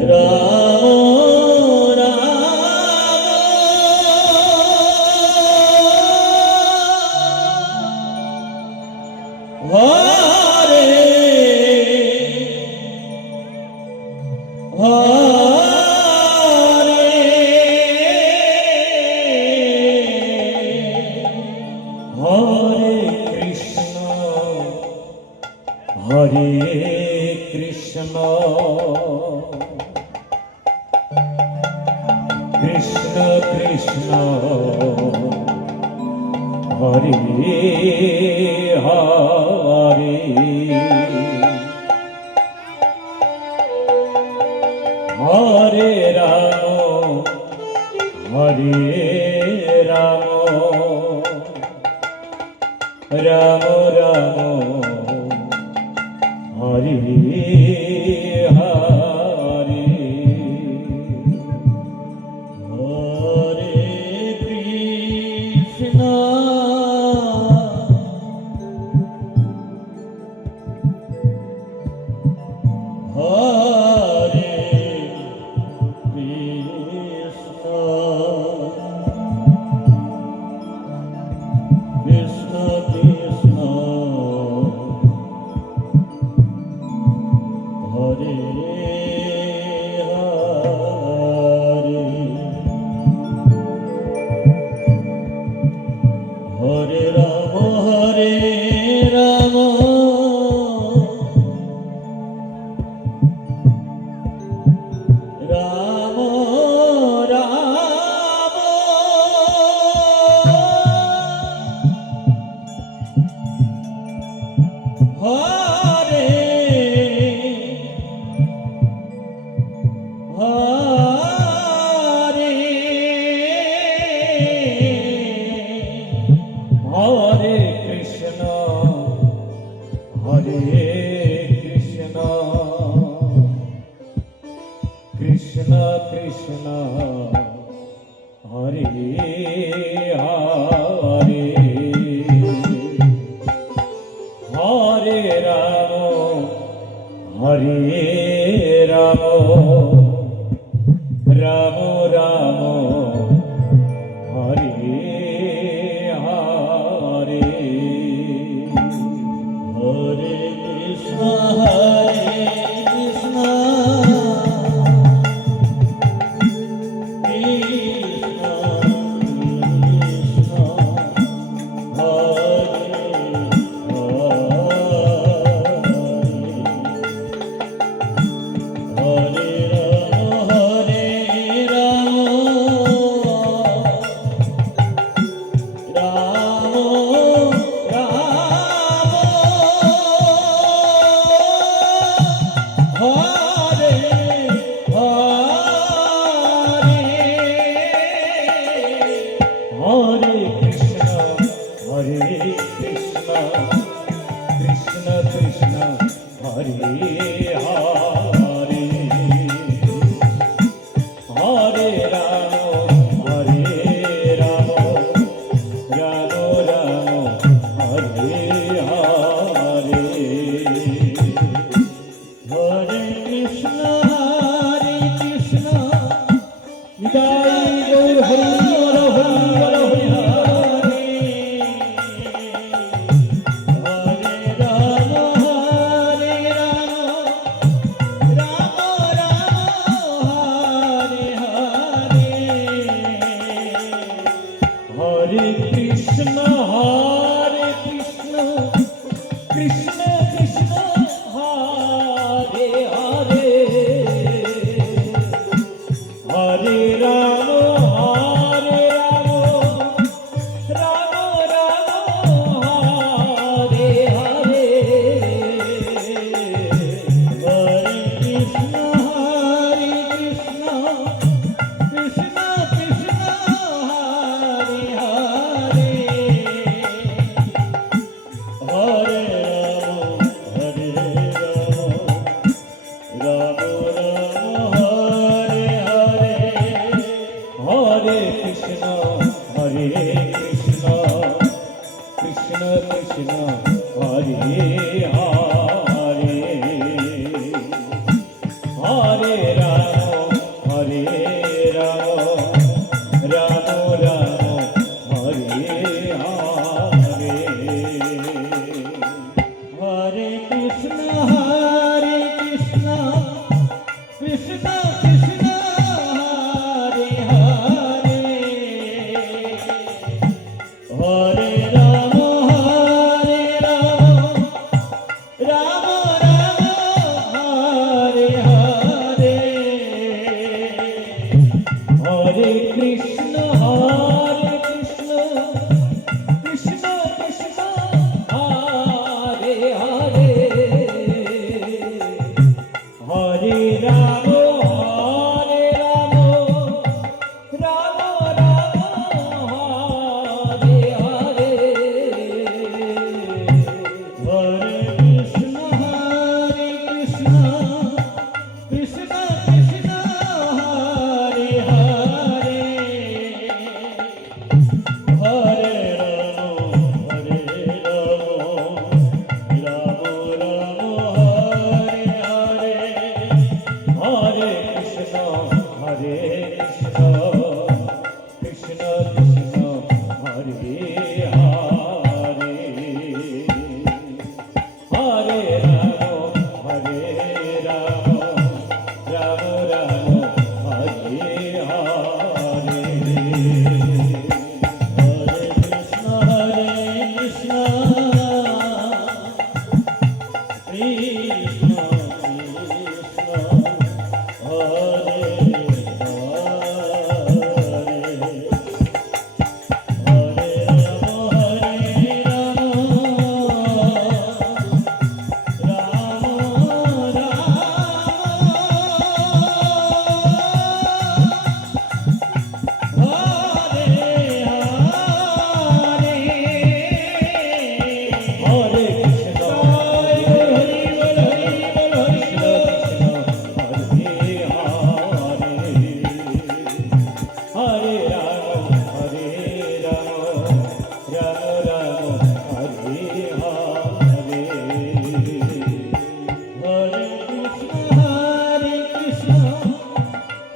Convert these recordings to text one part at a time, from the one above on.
Ram Hare Hare Hare Krishna হরে Krishna Krishna Krishna Hare Hare Hare Ram হরে Ram Ram Ram Hare Hare Hare Krishna হরে Krishna Krishna Krishna Hare Hare Hare Ram Ram Ram Hare Hare Hare Krishna হরে Krishna Krishna Krishna Hare Hare Hare Ram হরে Ram Ram Ram Hare Hare Hare Krishna হরে Krishna Krishna Krishna Hare Hare Hare Ram Ram Ram Hare Hare Krishna হরে Krishna Krishna Krishna Hare Hare Hare Ram হরে Ram Ram Ram Hare Hare Hare Krishna Nitai Gour Hari বল Hari বল Hari Hare Hare Ram হরে Ram Ram Ram Hare Hare Hare Krishna Krishna Krishna Hare Hare Hare Ram Ram Ram Hare Hare Hare Krishna Krishna Krishna Hare Hare Hare Ram Hare Hare Hare Krishna হরে Krishna Krishna Krishna Hare Hare Hare Ram হরে Ram Ram Ram Hare Hare Hare Krishna Krishna Krishna Hare Hare Hare Ram Ram Ram Hare Hare Hare Krishna Krishna Krishna Hare Hare Hare Ram Ram Ram Hare Hare Hare Krishna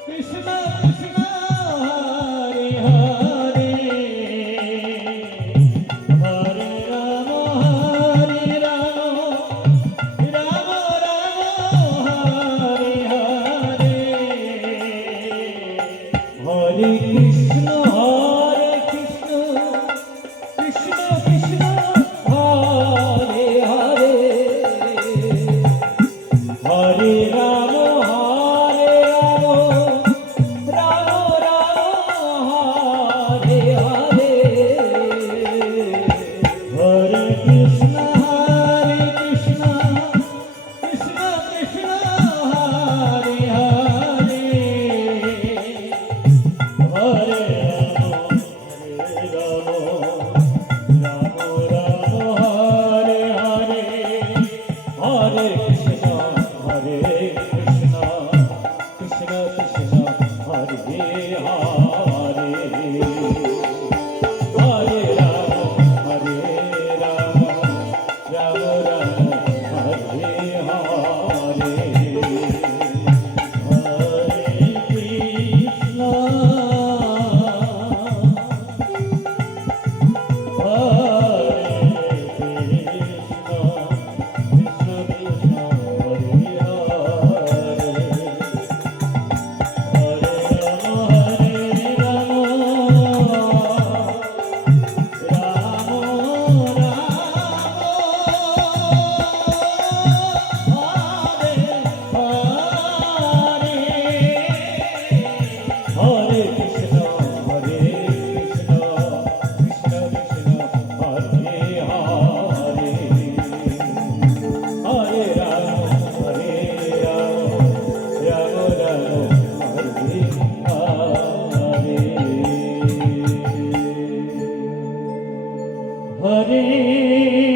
Krishna Krishna Hare Hare Hare Ram Ram Hare Hare Hare Krishna Krishna Krishna Hare Hare Hare Ram Ram Ram Hare Hare Hare Krishna Krishna Krishna হরে Hare